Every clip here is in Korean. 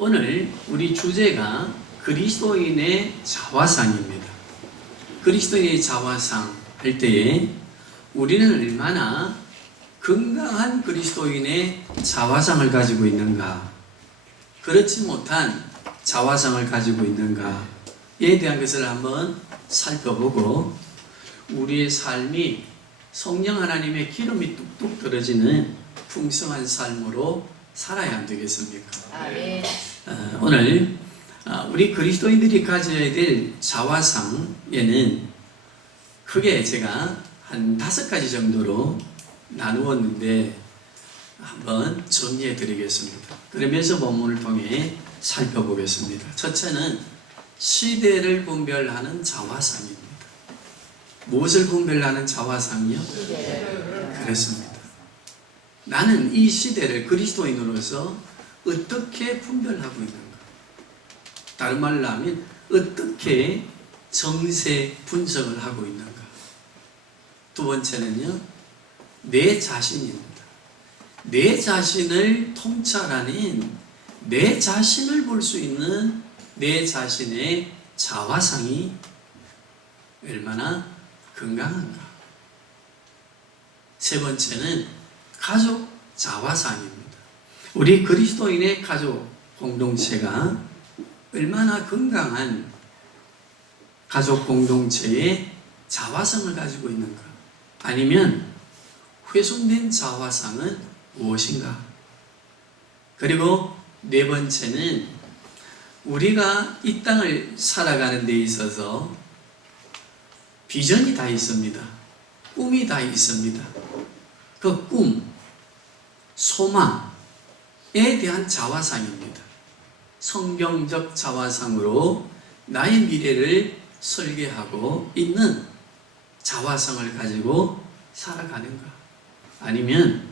오늘 우리 주제가 그리스도인의 자화상입니다. 그리스도인의 자화상 할 때에 우리는 얼마나 건강한 그리스도인의 자화상을 가지고 있는가, 그렇지 못한 자화상을 가지고 있는가에 대한 것을 한번 살펴보고, 우리의 삶이 성령 하나님의 기름이 뚝뚝 떨어지는 풍성한 삶으로 살아야 안 되겠습니까? 아멘. 오늘 우리 그리스도인들이 가져야 될 자화상에는 크게 제가 한 5가지 정도로 나누었는데 한번 정리해 드리겠습니다. 그러면서 본문을 통해 살펴보겠습니다. 첫째는 시대를 분별하는 자화상입니다. 무엇을 분별하는 자화상이요? 그렇습니다. 나는 이 시대를 그리스도인으로서 어떻게 분별하고 있는가? 다른 말로 하면 어떻게 정세 분석을 하고 있는가? 두 번째는요, 내 자신입니다. 내 자신을 통찰하는, 내 자신을 볼 수 있는 내 자신의 자화상이 얼마나 건강한가? 세 번째는 가족 자화상입니다. 우리 그리스도인의 가족 공동체가 얼마나 건강한 가족 공동체의 자화상을 가지고 있는가? 아니면 훼손된 자화상은 무엇인가? 그리고 네 번째는 우리가 이 땅을 살아가는 데 있어서 비전이 다 있습니다. 꿈이 다 있습니다. 그 꿈, 소망에 대한 자화상입니다. 성경적 자화상으로 나의 미래를 설계하고 있는 자화상을 가지고 살아가는가? 아니면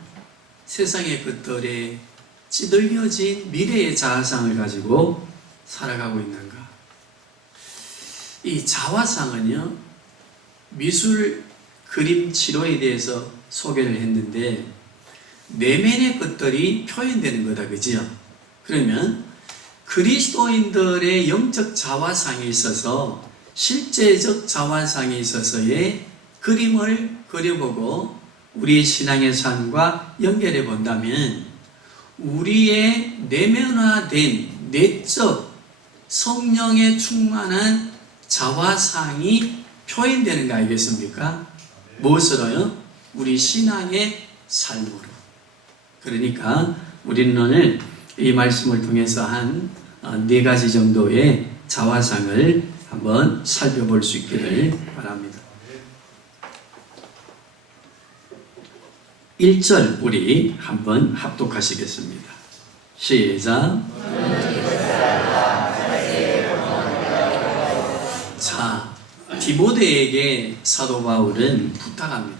세상의 것들에 찌들겨진 미래의 자화상을 가지고 살아가고 있는가? 이 자화상은요, 미술 그림 치료에 대해서 소개를 했는데 내면의 것들이 표현되는 거다, 그지요? 그러면 그리스도인들의 영적 자화상에 있어서, 실제적 자화상에 있어서의 그림을 그려보고 우리의 신앙의 삶과 연결해 본다면 우리의 내면화된 내적 성령에 충만한 자화상이 표현되는 거 아니겠습니까? 무엇으로요? 우리 신앙의 삶으로. 그러니까 우리는 오늘 이 말씀을 통해서 한 4가지 정도의 자화상을 한번 살펴볼 수 있기를 바랍니다. 1절 우리 한번 합독하시겠습니다. 시작. 자, 디모데에게 사도 바울은 부탁합니다.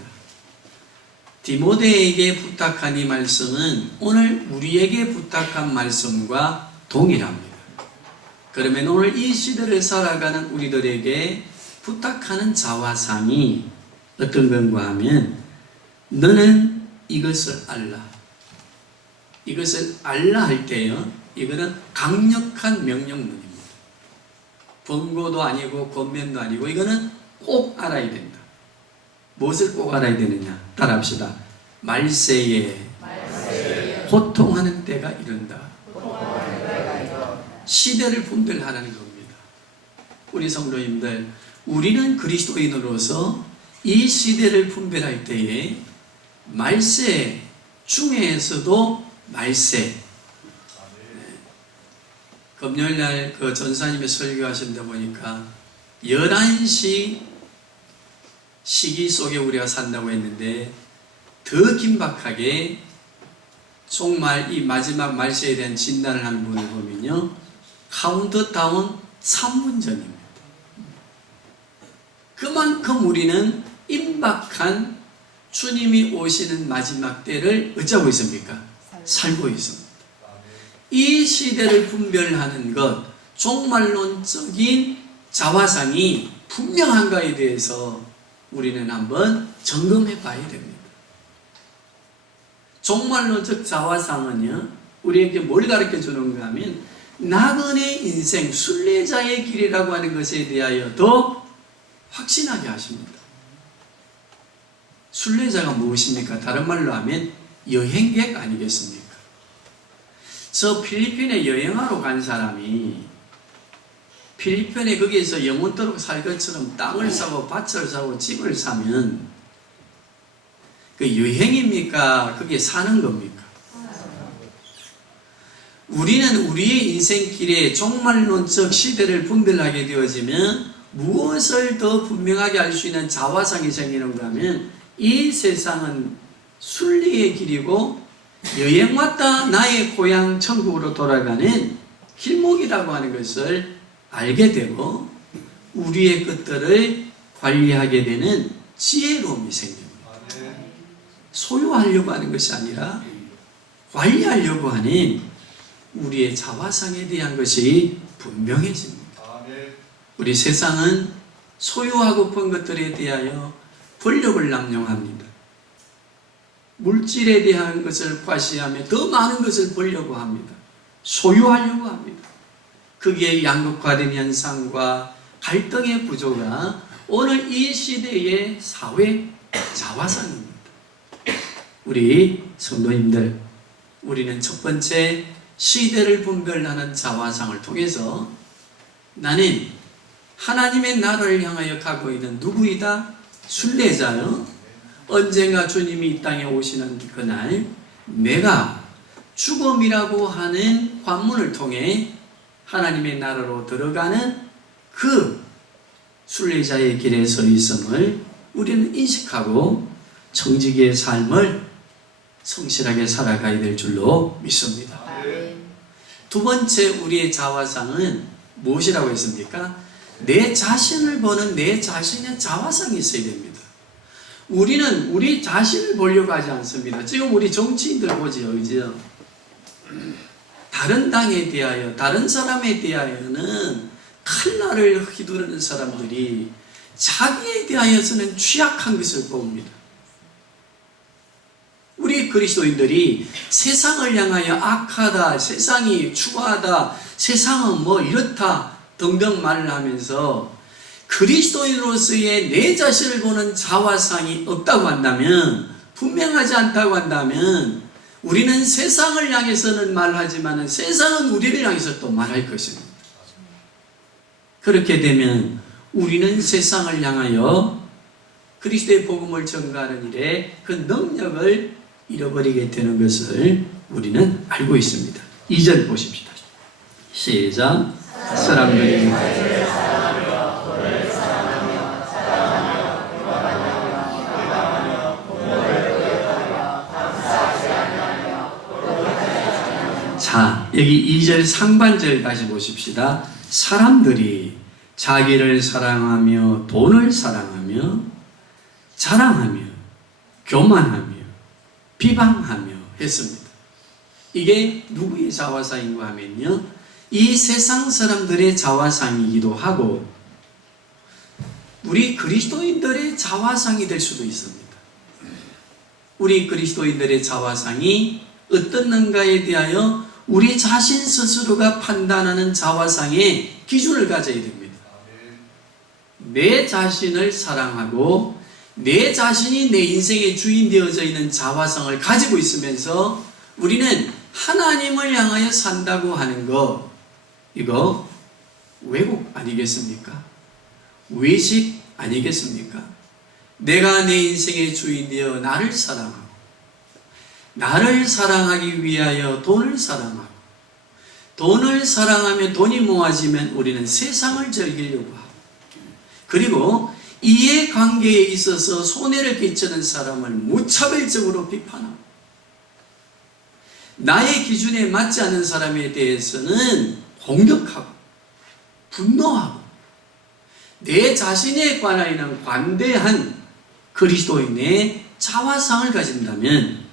디모데에게 부탁한 이 말씀은 오늘 우리에게 부탁한 말씀과 동일합니다. 그러면 오늘 이 시대를 살아가는 우리들에게 부탁하는 자화상이 어떤 건가 하면, 너는 이것을 알라. 이것을 알라 할 때요, 이거는 강력한 명령문입니다. 번고도 아니고 권면도 아니고, 이거는 꼭 알아야 된다. 무엇을 꼭 알아야 되느냐? 따라합시다. 말세에 호통하는 때가 이른다. 시대를 분별하라는 겁니다. 우리 성도님들, 우리는 그리스도인으로서 이 시대를 분별할 때에 말세 중에서도 말세. 금요일날 그 전사님이 설교하신다 보니까 11시 시기 속에 우리가 산다고 했는데, 더 긴박하게 정말 이 마지막 말세에 대한 진단을 하는 분을 보면요, 카운트다운 3분 전입니다. 그만큼 우리는 임박한 주님이 오시는 마지막 때를 어쩌고 있습니까? 살고 있습니다. 이 시대를 분별하는 것, 종말론적인 자화상이 분명한가에 대해서 우리는 한번 점검해 봐야 됩니다. 종말론적 자화상은요, 우리에게 뭘 가르쳐 주는가 하면 나그네 인생, 순례자의 길이라고 하는 것에 대하여 더 확신하게 하십니다. 순례자가 무엇입니까? 다른 말로 하면 여행객 아니겠습니까? 저 필리핀에 여행하러 간 사람이 필리핀에 거기에서 영원토록 살 것처럼 땅을 사고 밭을 사고 집을 사면 그 여행입니까? 그게 사는 겁니까? 우리는 우리의 인생길에 종말론적 시대를 분별하게 되어지면 무엇을 더 분명하게 알 수 있는 자화상이 생기는가 하면 이 세상은 순리의 길이고 여행 왔다 나의 고향 천국으로 돌아가는 길목이라고 하는 것을 알게 되고 우리의 것들을 관리하게 되는 지혜로움이 생깁니다. 소유하려고 하는 것이 아니라 관리하려고 하는 우리의 자화상에 대한 것이 분명해집니다. 우리 세상은 소유하고픈 것들에 대하여 권력을 남용합니다. 물질에 대한 것을 과시하며 더 많은 것을 벌려고 합니다. 소유하려고 합니다. 그게 양극화된 현상과 갈등의 구조가 오늘 이 시대의 사회 자화상입니다. 우리 성도님들, 우리는 첫 번째 시대를 분별하는 자화상을 통해서 나는 하나님의 나라를 향하여 가고 있는 누구이다? 순례자요. 언젠가 주님이 이 땅에 오시는 그날 내가 죽음이라고 하는 관문을 통해 하나님의 나라로 들어가는 그 순례자의 길에 서 있음을 우리는 인식하고 정직의 삶을 성실하게 살아가야 될 줄로 믿습니다. 두 번째 우리의 자화상은 무엇이라고 했습니까? 내 자신을 보는 내 자신의 자화상이 있어야 됩니다. 우리는 우리 자신을 보려고 하지 않습니다. 지금 우리 정치인들 보지요, 그죠? 다른 당에 대하여, 다른 사람에 대하여는 칼날을 휘두르는 사람들이 자기에 대하여서는 취약한 것을 봅니다. 우리 그리스도인들이 세상을 향하여 악하다, 세상이 추하다, 세상은 뭐 이렇다 등등 말을 하면서 그리스도인으로서의 내 자신을 보는 자화상이 없다고 한다면, 분명하지 않다고 한다면 우리는 세상을 향해서는 말하지만 세상은 우리를 향해서 또 말할 것입니다. 그렇게 되면 우리는 세상을 향하여 그리스도의 복음을 전가하는 일에 그 능력을 잃어버리게 되는 것을 우리는 알고 있습니다. 2절 보십시다. 시작. 사람들이 자, 여기 2절 상반절 다시 보십시다. 사람들이 자기를 사랑하며 돈을 사랑하며 자랑하며 교만하며 비방하며 했습니다. 이게 누구의 자화상인가 하면요, 이 세상 사람들의 자화상이기도 하고 우리 그리스도인들의 자화상이 될 수도 있습니다. 우리 그리스도인들의 자화상이 어떻는가에 대하여 우리 자신 스스로가 판단하는 자화상의 기준을 가져야 됩니다. 내 자신을 사랑하고 내 자신이 내 인생의 주인 되어져 있는 자화상을 가지고 있으면서 우리는 하나님을 향하여 산다고 하는 것, 이거 왜곡 아니겠습니까? 외식 아니겠습니까? 내가 내 인생의 주인 되어 나를 사랑하고 나를 사랑하기 위하여 돈을 사랑하고 돈을 사랑하며 돈이 모아지면 우리는 세상을 즐기려고 하고 그리고 이해관계에 있어서 손해를 끼치는 사람을 무차별적으로 비판하고 나의 기준에 맞지 않는 사람에 대해서는 공격하고 분노하고 내 자신에 관하여는 관대한 그리스도인의 자화상을 가진다면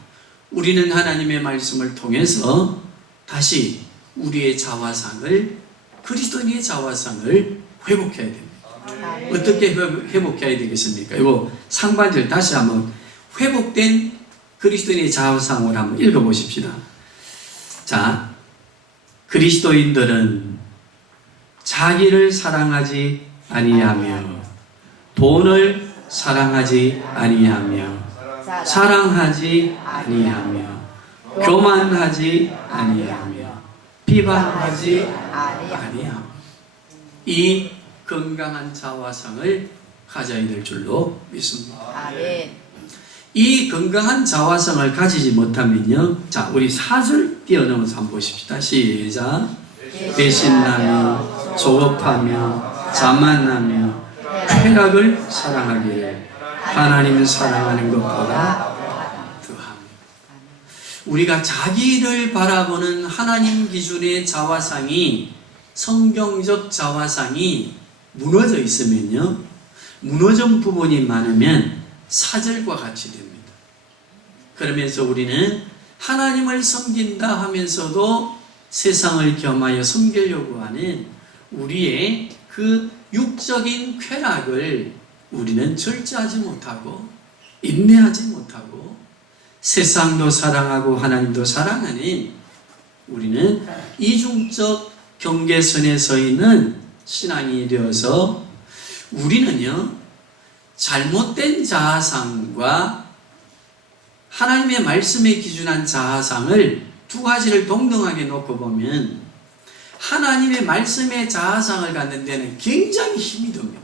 우리는 하나님의 말씀을 통해서 다시 우리의 자화상을, 그리스도인의 자화상을 회복해야 됩니다. 어떻게 회복해야 되겠습니까? 이거 상반절 다시 한번 회복된 그리스도인의 자화상을 한번 읽어보십시다. 자, 그리스도인들은 자기를 사랑하지 아니하며 돈을 사랑하지 아니하며 사랑하지 아니하며 교만하지 아니하며 비방하지 아니하며 이 건강한 자화상을 가져야 될 줄로 믿습니다. 이 건강한 자화상을 가지지 못하면요, 자, 우리 4절 뛰어넘어서 한번 보십시다. 시작. 배신하며 조급하며 자만하며 쾌락을 사랑하기를 하나님을 사랑하는 것보다 더합니다. 우리가 자기를 바라보는 하나님 기준의 자화상이, 성경적 자화상이 무너져 있으면요, 무너진 부분이 많으면 사절과 같이 됩니다. 그러면서 우리는 하나님을 섬긴다 하면서도 세상을 겸하여 섬기려고 하는 우리의 그 육적인 쾌락을 우리는 절제하지 못하고 인내하지 못하고 세상도 사랑하고 하나님도 사랑하는 우리는 이중적 경계선에 서 있는 신앙이 되어서 우리는요, 잘못된 자아상과 하나님의 말씀에 기준한 자아상을 두 가지를 동등하게 놓고 보면 하나님의 말씀의 자아상을 갖는 데는 굉장히 힘이 듭니다.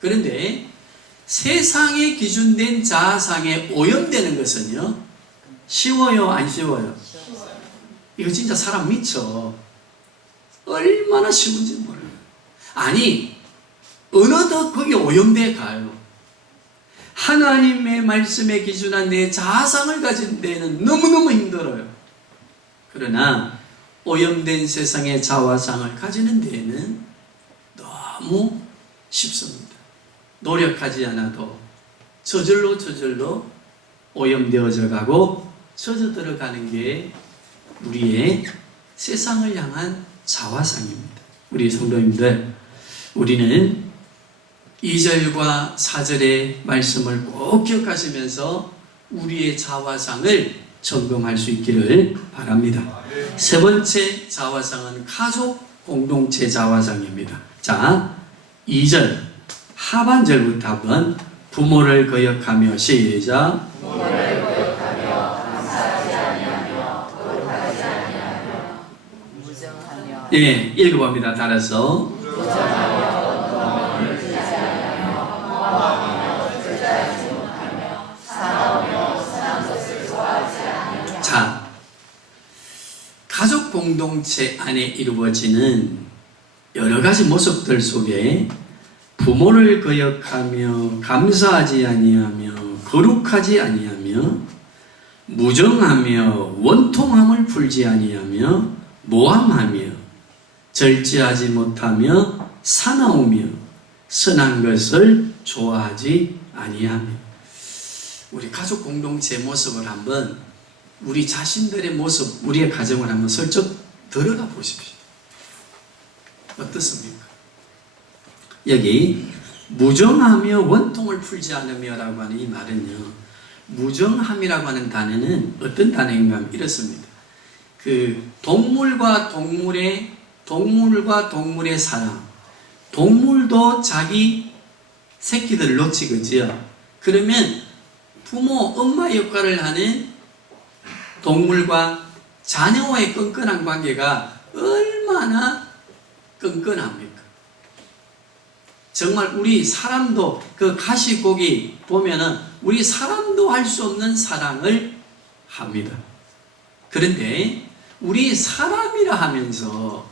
그런데 세상에 기준된 자아상에 오염되는 것은요, 쉬워요, 안 쉬워요? 이거 진짜 사람 미쳐. 얼마나 쉬운지 몰라요. 아니, 어느덧 거기 오염돼 가요. 하나님의 말씀에 기준한 내 자아상을 가진 데는 너무너무 힘들어요. 그러나 오염된 세상의 자화상을 가지는 데에는 너무 쉽습니다. 노력하지 않아도 저절로 오염되어져 가고 젖어 들어가는 게 우리의 세상을 향한 자화상입니다. 우리 성도님들, 우리는 2절과 4절의 말씀을 꼭 기억하시면서 우리의 자화상을 점검할 수 있기를 바랍니다. 세 번째 자화상은 가족 공동체 자화상입니다. 자, 2절 하반절부터 한번 부모를 거역하며 시작. 부모를 거역하며 감사하지 아니하며 거룩하지 아니하며 무정하며. 예, 읽어봅니다. 따라서 무정하며 원통을 들지 아니하며 모함하며 절제하지 못하며 사나우며 선한 것을 좋아하지 아니하며. 자, 가족 공동체 안에 이루어지는 여러 가지 모습들 속에 부모를 거역하며 감사하지 아니하며 거룩하지 아니하며 무정하며 원통함을 풀지 아니하며 모함하며 절제하지 못하며 사나우며 선한 것을 좋아하지 아니하며. 우리 가족 공동체 모습을 한번, 우리 자신들의 모습, 우리의 가정을 한번 슬쩍 들어가 보십시오. 어떻습니까? 여기 무정하며 원통을 풀지 않으며 라고 하는 이 말은요, 무정함이라고 하는 단어는 어떤 단어인가 하면 이렇습니다. 그 동물과 동물의 사랑, 동물도 자기 새끼들을 놓치, 그지요? 그러면 부모, 엄마 역할을 하는 동물과 자녀와의 끈끈한 관계가 얼마나 끈끈합니까? 정말 우리 사람도, 그 가시고기 보면은 우리 사람도 할 수 없는 사랑을 합니다. 그런데 우리 사람이라 하면서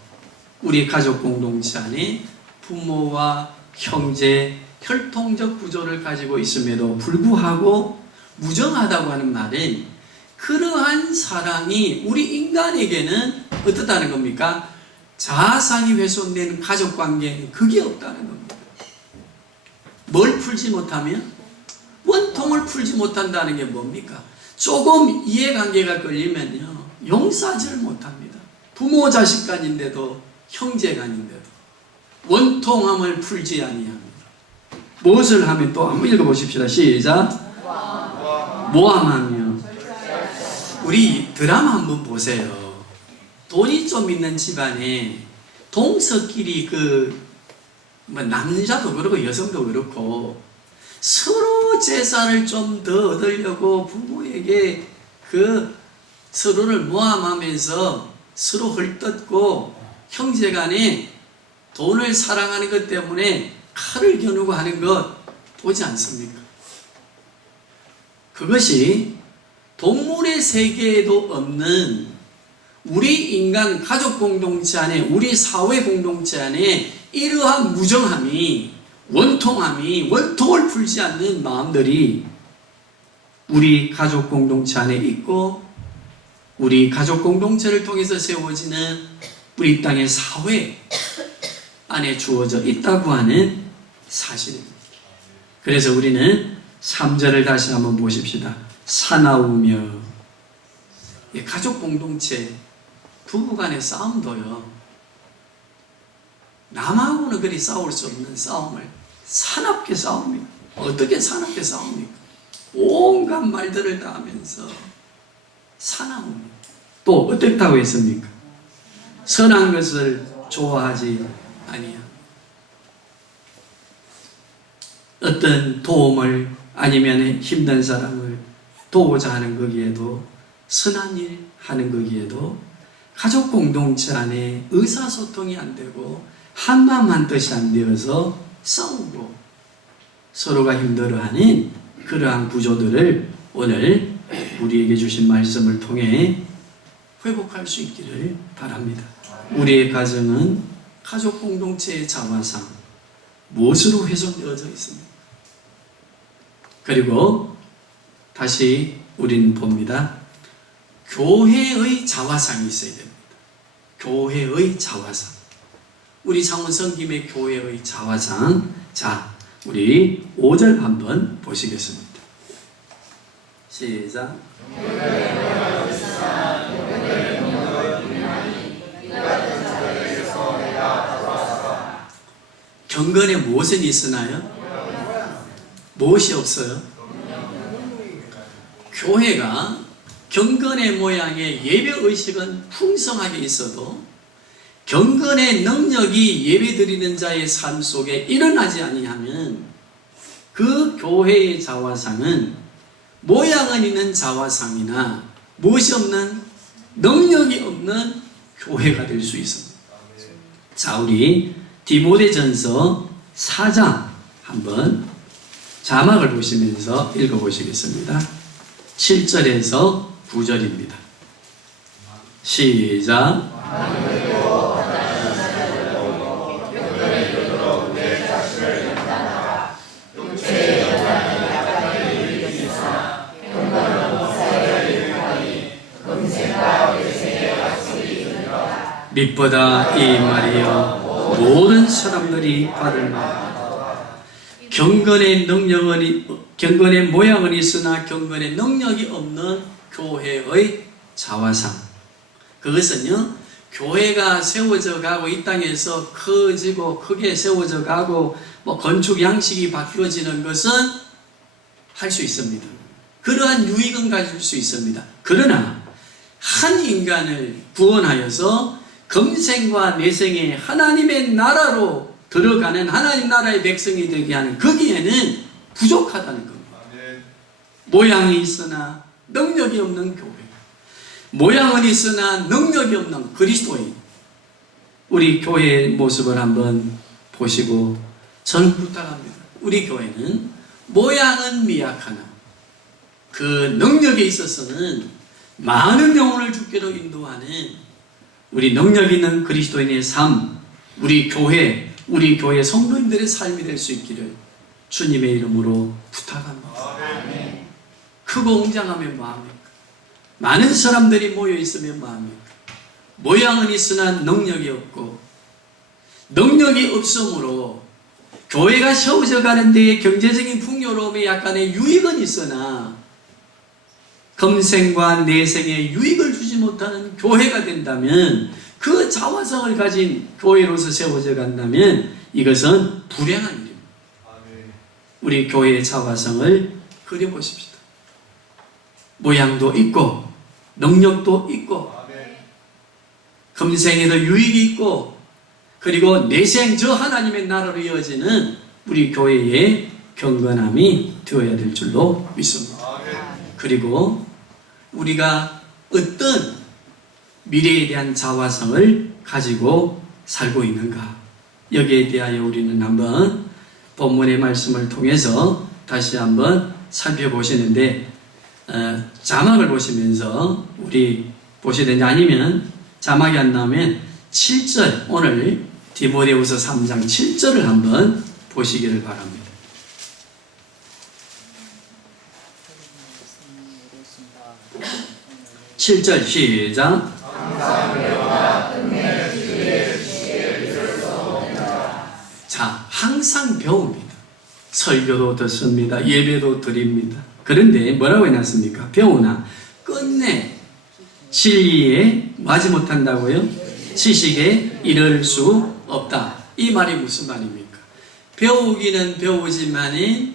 우리 가족 공동체 안에 부모와 형제, 혈통적 구조를 가지고 있음에도 불구하고 무정하다고 하는 말은 그러한 사랑이 우리 인간에게는 어떻다는 겁니까? 자아상이 훼손된 가족관계에는 그게 없다는 겁니다. 뭘 풀지 못하면? 원통을 풀지 못한다는 게 뭡니까? 조금 이해관계가 걸리면요, 용서하지를 못합니다. 부모 자식 간인데도 형제 간인데도 원통함을 풀지 아니합니다. 무엇을 하면? 또 한번 읽어보십시다. 시작. 모함하며. 우리 드라마 한번 보세요. 돈이 좀 있는 집안에 동서끼리 남자도 그렇고 여성도 그렇고 서로 재산을 좀 더 얻으려고 부모에게 서로를 모함하면서 서로 헐뜯고 형제간에 돈을 사랑하는 것 때문에 칼을 겨누고 하는 것 보지 않습니까? 그것이 동물의 세계에도 없는 우리 인간 가족 공동체 안에, 우리 사회 공동체 안에 이러한 무정함이, 원통함이, 원통을 풀지 않는 마음들이 우리 가족 공동체 안에 있고, 우리 가족 공동체를 통해서 세워지는 우리 땅의 사회 안에 주어져 있다고 하는 사실입니다. 그래서 우리는 3절을 다시 한번 보십시다. 사나우며, 가족 공동체, 부부간의 싸움도요, 남하고는 그리 싸울 수 없는 싸움을 사납게 싸웁니다. 어떻게 사납게 싸웁니까? 온갖 말들을 다 하면서 사나웁니다. 또 어떻다고 했습니까? 선한 것을 좋아하지 아니야. 어떤 도움을 아니면 힘든 사람을 도우자 하는 거기에도, 선한 일 하는 거기에도 가족 공동체 안에 의사소통이 안 되고 한마음 한뜻이 안 되어서 싸우고 서로가 힘들어하는 그러한 구조들을 오늘 우리에게 주신 말씀을 통해 회복할 수 있기를 바랍니다. 우리의 가정은 가족 공동체의 자화상 무엇으로 훼손되어져 있습니다. 그리고 다시 우리는 봅니다. 교회의 자화상이 있어야 됩니다. 교회의 자화상. 우리 창원성김의 교회의 자화상. 자, 우리 5절 한번 보시겠습니다. 시작. 경건에 무엇은 있으나요? 무엇이 없어요? 교회가 경건의 모양의 예배의식은 풍성하게 있어도 경건의 능력이 예배드리는 자의 삶 속에 일어나지 아니하면 그 교회의 자화상은 모양은 있는 자화상이나 무엇이 없는, 능력이 없는 교회가 될 수 있습니다. 자, 우리 디모데전서 4장 한번 자막을 보시면서 읽어보시겠습니다. 7절에서 9절입니다. 시작. 밑보다 이 말이여 모든 사람들이 받을 말. 경건의 능력은, 경건의 모양은 있으나 경건의 능력이 없는 교회의 자화상. 그것은요, 교회가 세워져 가고 이 땅에서 커지고 크게 세워져 가고 건축 양식이 바뀌어지는 것은 할 수 있습니다. 그러한 유익은 가질 수 있습니다. 그러나 한 인간을 구원하여서 금생과 내생의 하나님의 나라로 들어가는 하나님 나라의 백성이 되게 하는 거기에는 부족하다는 겁니다. 모양이 있으나 능력이 없는 교회, 모양은 있으나 능력이 없는 그리스도인. 우리 교회의 모습을 한번 보시고 저는 부탁합니다. 우리 교회는 모양은 미약하나 그 능력에 있어서는 많은 영혼을 주께로 인도하는 우리 능력 있는 그리스도인의 삶, 우리 교회 성도님들의 삶이 될 수 있기를 주님의 이름으로 부탁합니다. 크고 웅장하면 뭐합니까? 많은 사람들이 모여 있으면 뭐합니까? 모양은 있으나 능력이 없고, 능력이 없으므로 교회가 세워져 가는 데에 경제적인 풍요로움에 약간의 유익은 있으나 금생과 내생에 유익을 주지 못하는 교회가 된다면, 그 자화상을 가진 교회로서 세워져 간다면 이것은 불행한 일입니다. 우리 교회의 자화상을 그려보십시다. 모양도 있고 능력도 있고 금생에도 유익이 있고 그리고 내생 저 하나님의 나라로 이어지는 우리 교회의 경건함이 되어야 될 줄로 믿습니다. 그리고 우리가 어떤 미래에 대한 자화상을 가지고 살고 있는가, 여기에 대하여 우리는 한번 본문의 말씀을 통해서 다시 한번 살펴보시는데, 자막을 보시면서 우리 보시든지 아니면 자막이 안 나오면 7절, 오늘 디모데후서 3장 7절을 한번 보시기를 바랍니다. 7절 시작. 자, 항상 배웁니다. 설교도 듣습니다. 예배도 드립니다. 그런데 뭐라고 해놨습니까? 배우나 끝내 진리에 마지 못한다고요? 지식에 이를 수 없다. 이 말이 무슨 말입니까? 배우기는 배우지만은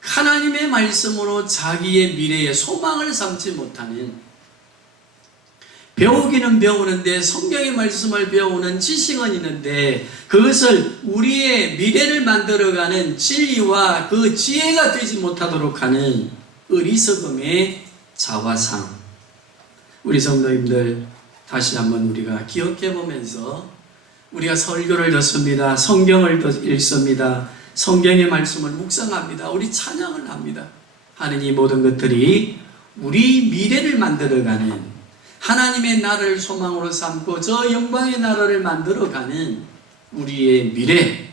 하나님의 말씀으로 자기의 미래의 소망을 삼지 못하는, 배우기는 배우는데 성경의 말씀을 배우는 지식은 있는데 그것을 우리의 미래를 만들어가는 진리와 그 지혜가 되지 못하도록 하는 어리석음의 자화상. 우리 성도님들 다시 한번 우리가 기억해 보면서 우리가 설교를 듣습니다. 성경을 읽습니다. 성경의 말씀을 묵상합니다. 우리 찬양을 합니다. 하는 이 모든 것들이 우리 미래를 만들어가는, 하나님의 나라를 소망으로 삼고 저 영광의 나라를 만들어가는 우리의 미래,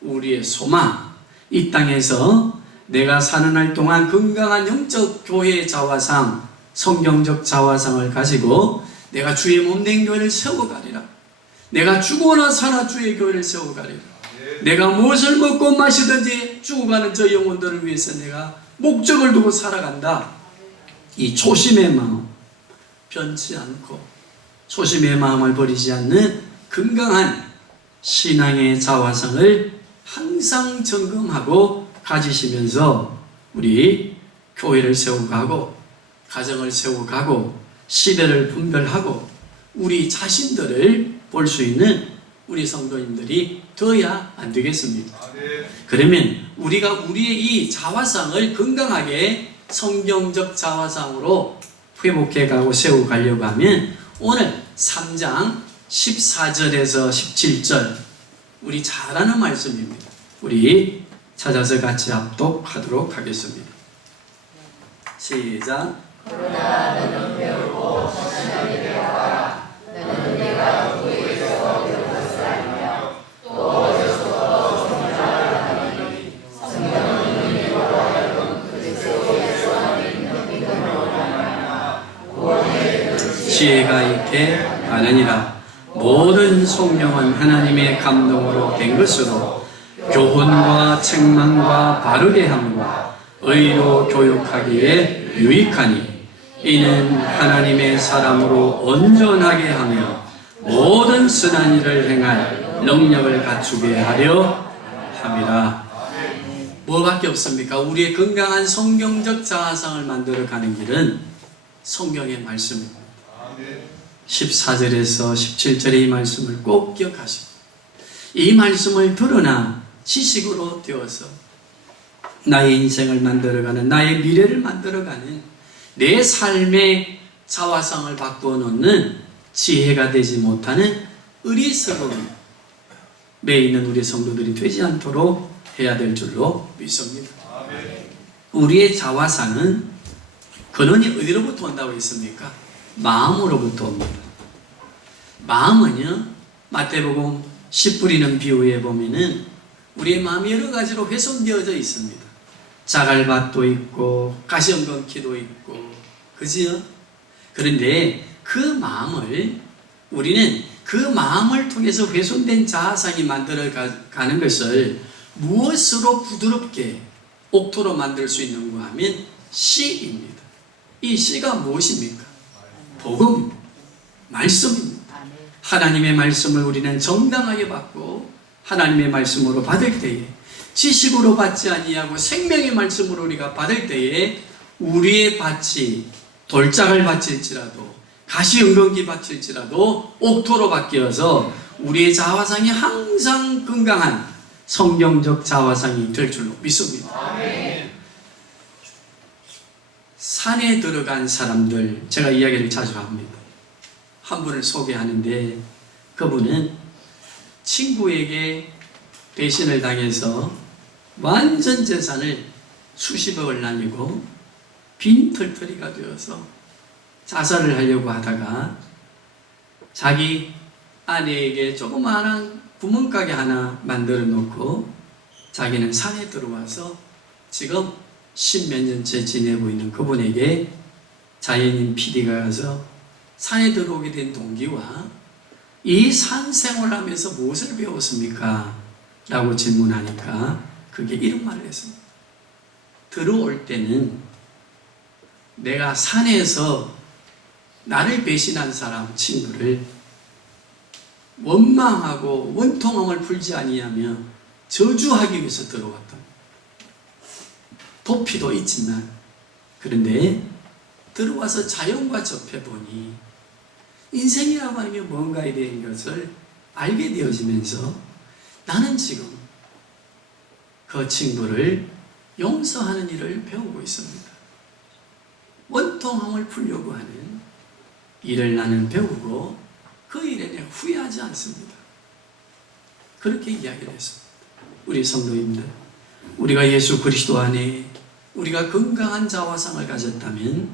우리의 소망, 이 땅에서 내가 사는 날 동안 건강한 영적 교회의 자화상, 성경적 자화상을 가지고 내가 주의 몸된 교회를 세워가리라. 내가 죽거나 살아 주의 교회를 세워가리라. 내가 무엇을 먹고 마시든지 죽어가는 저 영혼들을 위해서 내가 목적을 두고 살아간다. 이 초심의 마음 변치 않고 초심의 마음을 버리지 않는 건강한 신앙의 자화상을 항상 점검하고 가지시면서 우리 교회를 세워가고 가정을 세워가고 시대를 분별하고 우리 자신들을 볼 수 있는 우리 성도님들이 되어야 안 되겠습니까? 그러면 우리가 우리의 이 자화상을 건강하게 성경적 자화상으로 회복해가고 세워가려고 하면 오늘 3장 14절에서 17절 우리 잘 아는 말씀입니다. 우리 찾아서 같이 합독하도록 하겠습니다. 시작. 그러나 너는 배우고 자신에게 배워라. 너는 내가 누구에게서 배운 것을 알며 또 어디서도 성장을 하니 성경은 너희로 하여금 그리스도에서 믿는 믿음으로 말미암아 구원에 지혜가 있게 하느니라. 모든 성령은 하나님의 감동으로 된 것으로 교훈과 책망과 바르게 함과 의로 교육하기에 유익하니 이는 하나님의 사람으로 온전하게 하며 모든 선한 일을 행할 능력을 갖추게 하려 함이라. 뭐밖에 없습니까? 우리의 건강한 성경적 자아상을 만들어가는 길은 성경의 말씀입니다. 14절에서 17절의 이 말씀을 꼭 기억하시고 이 말씀을 드러나 지식으로 되어서 나의 인생을 만들어가는, 나의 미래를 만들어가는 내 삶의 자화상을 바꾸어 놓는 지혜가 되지 못하는 어리석음에 있는 우리 성도들이 되지 않도록 해야 될 줄로 믿습니다. 우리의 자화상은 근원이 어디로부터 온다고 했습니까? 마음으로부터 옵니다. 마음은요, 마태복음 씨 뿌리는 비유에 보면은 우리의 마음이 여러 가지로 훼손되어져 있습니다. 자갈밭도 있고 가시덤불도 있고, 그지요? 그런데 그 마음을 우리는 그 마음을 통해서 훼손된 자아상이 만들어가는 것을 무엇으로 부드럽게 옥토로 만들 수 있는가 하면 씨입니다. 이 씨가 무엇입니까? 복음, 말씀입니다. 하나님의 말씀을 우리는 정당하게 받고 하나님의 말씀으로 받을 때에, 지식으로 받지 아니하고 생명의 말씀으로 우리가 받을 때에 우리의 밭이 돌짝을 바칠지라도 가시연금기 바칠지라도 옥토로 바뀌어서 우리의 자화상이 항상 건강한 성경적 자화상이 될 줄로 믿습니다. 산에 들어간 사람들, 제가 이야기를 자주 합니다. 한 분을 소개하는데 그분은 친구에게 배신을 당해서 완전 재산을 수십억을 날리고 빈털터리가 되어서 자살을 하려고 하다가 자기 아내에게 조그마한 구멍가게 하나 만들어 놓고 자기는 산에 들어와서 지금 10몇 년째 지내고 있는 그분에게 자연인 PD가 가서 산에 들어오게 된 동기와 이 산 생활하면서 무엇을 배웠습니까? 라고 질문하니까 그게 이런 말을 했습니다. 들어올 때는 내가 산에서 나를 배신한 사람, 친구를 원망하고 원통함을 풀지 아니하며 저주하기 위해서 들어왔다. 도피도 있지만 그런데 들어와서 자연과 접해보니 인생이라고 하는 게 뭔가에 대한 것을 알게 되어지면서 나는 지금 그 친구를 용서하는 일을 배우고 있습니다. 원통함을 풀려고 하는 일을 나는 배우고 그 일에 내가 후회하지 않습니다. 그렇게 이야기를 했습니다. 우리 성도님들, 우리가 예수 그리스도 안에 우리가 건강한 자화상을 가졌다면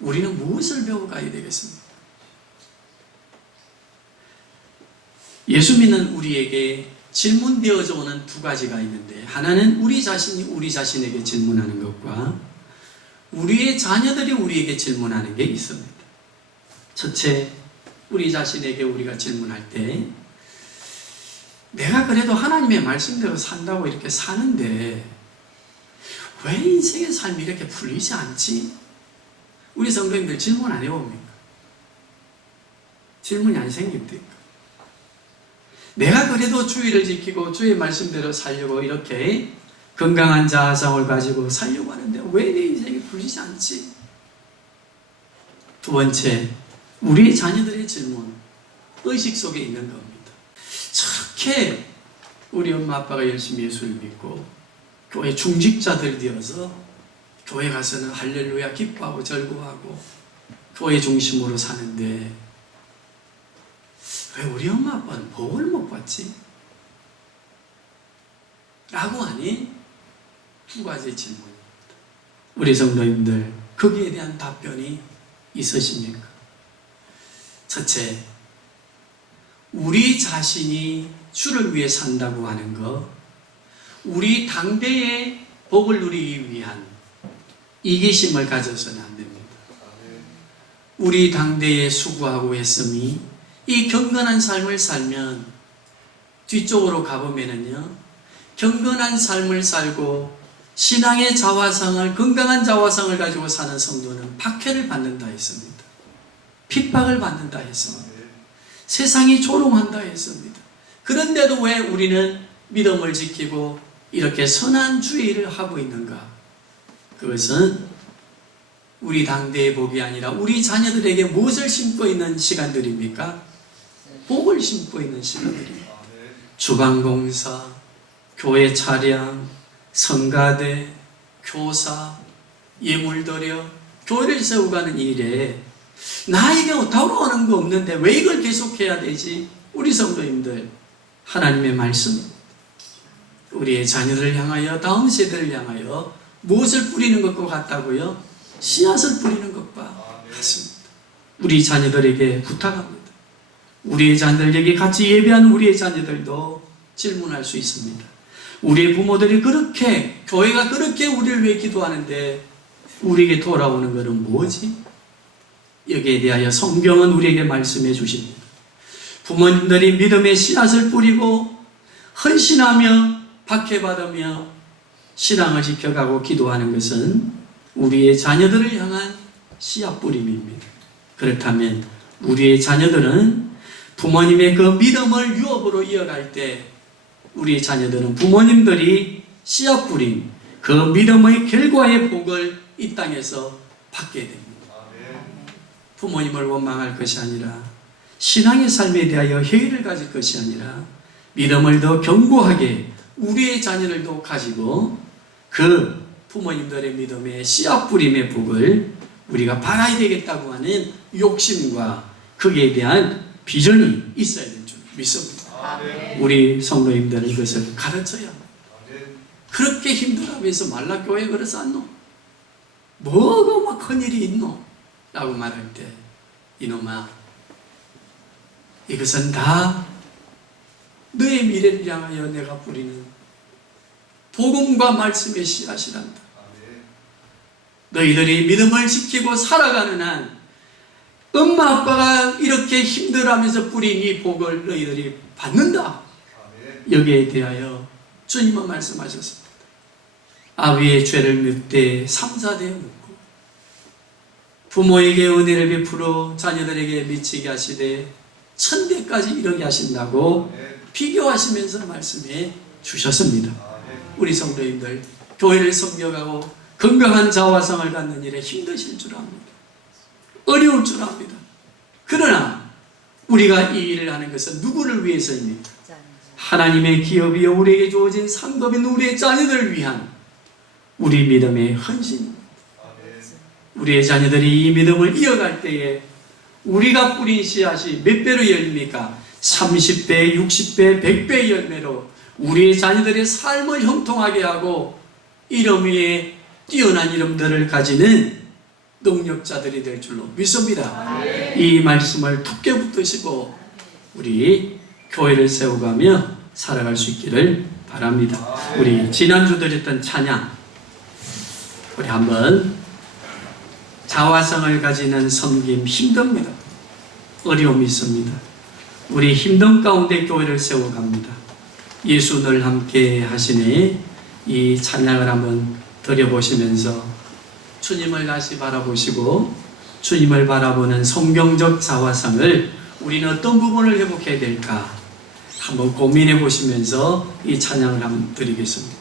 우리는 무엇을 배워가야 되겠습니까? 예수 믿는 우리에게 질문되어져 오는 두 가지가 있는데, 하나는 우리 자신이 우리 자신에게 질문하는 것과 우리의 자녀들이 우리에게 질문하는 게 있습니다. 첫째, 우리 자신에게 우리가 질문할 때 내가 그래도 하나님의 말씀대로 산다고 이렇게 사는데 왜 인생의 삶이 이렇게 풀리지 않지? 우리 성도님들 질문 안 해봅니까? 질문이 안 생깁니까? 내가 그래도 주의를 지키고 주의 말씀대로 살려고 이렇게 건강한 자아상을 가지고 살려고 하는데 왜 내 인생이 풀리지 않지? 두 번째, 우리 자녀들의 질문, 의식 속에 있는 겁니다. 저렇게 우리 엄마 아빠가 열심히 예수를 믿고 교회 중직자들 되어서 교회 가서는 할렐루야 기뻐하고 절구하고 교회 중심으로 사는데 왜 우리 엄마 아빠는 복을 못 받지? 라고 하니 두 가지 질문입니다. 우리 성도님들, 거기에 대한 답변이 있으십니까? 첫째, 우리 자신이 주를 위해 산다고 하는 것, 우리 당대의 복을 누리기 위한 이기심을 가져서는 안 됩니다. 우리 당대에 수고하고 했음이 이 경건한 삶을 살면 뒤쪽으로 가보면은요, 경건한 삶을 살고 신앙의 자화상을, 건강한 자화상을 가지고 사는 성도는 박해를 받는다 했습니다. 핍박을 받는다 했습니다. 세상이 조롱한다 했습니다. 그런데도 왜 우리는 믿음을 지키고 이렇게 선한 주의를 하고 있는가? 그것은 우리 당대의 복이 아니라 우리 자녀들에게 무엇을 심고 있는 시간들입니까? 복을 심고 있는 시간들입니다. 주방공사, 교회 차량, 성가대, 교사, 예물드려 교회를 세워가는 일에 나에게 돌아오는 거 없는데 왜 이걸 계속해야 되지? 우리 성도님들, 하나님의 말씀, 우리의 자녀들을 향하여, 다음 세대를 향하여 무엇을 뿌리는 것과 같다고요? 씨앗을 뿌리는 것과 같습니다. 우리 자녀들에게 부탁합니다. 우리의 자녀들에게 같이 예배하는 우리의 자녀들도 질문할 수 있습니다. 우리의 부모들이 그렇게, 교회가 그렇게 우리를 위해 기도하는데 우리에게 돌아오는 것은 뭐지? 여기에 대하여 성경은 우리에게 말씀해 주십니다. 부모님들이 믿음의 씨앗을 뿌리고 헌신하며 박해받으며 신앙을 지켜가고 기도하는 것은 우리의 자녀들을 향한 씨앗 뿌림입니다. 그렇다면 우리의 자녀들은 부모님의 그 믿음을 유업으로 이어갈 때 우리의 자녀들은 부모님들이 씨앗 뿌린 그 믿음의 결과의 복을 이 땅에서 받게 됩니다. 부모님을 원망할 것이 아니라 신앙의 삶에 대하여 회의를 가질 것이 아니라 믿음을 더 견고하게 우리의 자녀들도 가지고 그 부모님들의 믿음의 씨앗 뿌림의 복을 우리가 받아야 되겠다고 하는 욕심과 거기에 대한 비전이 있어야 될 줄 믿습니다. 우리 성도님들은 이것을 가르쳐야 합니다. 그렇게 힘들어하면서 말라교회 그래서 안 놓? 뭐가 막 큰일이 있노? 라고 말할 때 이놈아, 이것은 다 너의 미래를 향하여 내가 뿌리는 복음과 말씀의 씨앗이란다. 너희들이 믿음을 지키고 살아가는 한 엄마 아빠가 이렇게 힘들어하면서 뿌린 이 복을 너희들이 받는다. 여기에 대하여 주님은 말씀하셨습니다. 아비의 죄를 묻되 3, 4대 묻고 부모에게 은혜를 베풀어 자녀들에게 미치게 하시되 1000대까지 이르게 하신다고 비교하시면서 말씀해 주셨습니다. 우리 성도님들 교회를 섬겨가고 건강한 자화상을 갖는 일에 힘드실 줄 압니다. 어려울 줄 압니다. 그러나 우리가 이 일을 하는 것은 누구를 위해서입니까? 하나님의 기업이여 우리에게 주어진 상급인 우리의 자녀들을 위한 우리 믿음의 헌신입니다. 우리의 자녀들이 이 믿음을 이어갈 때에 우리가 뿌린 씨앗이 몇 배로 열립니까? 30배, 60배, 100배의 열매로 우리의 자녀들의 삶을 형통하게 하고 이름 위에 뛰어난 이름들을 가지는 능력자들이 될 줄로 믿습니다. 이 말씀을 굳게 붙드시고 우리 교회를 세워가며 살아갈 수 있기를 바랍니다. 우리 지난주 드렸던 찬양 우리 한번 자화성을 가지는 섬김 힘듭니다. 어려움이 있습니다. 우리 힘든 가운데 교회를 세워갑니다. 예수 늘 함께 하시니 이 찬양을 한번 드려보시면서 주님을 다시 바라보시고 주님을 바라보는 성경적 자화상을 우리는 어떤 부분을 회복해야 될까 한번 고민해 보시면서 이 찬양을 한번 드리겠습니다.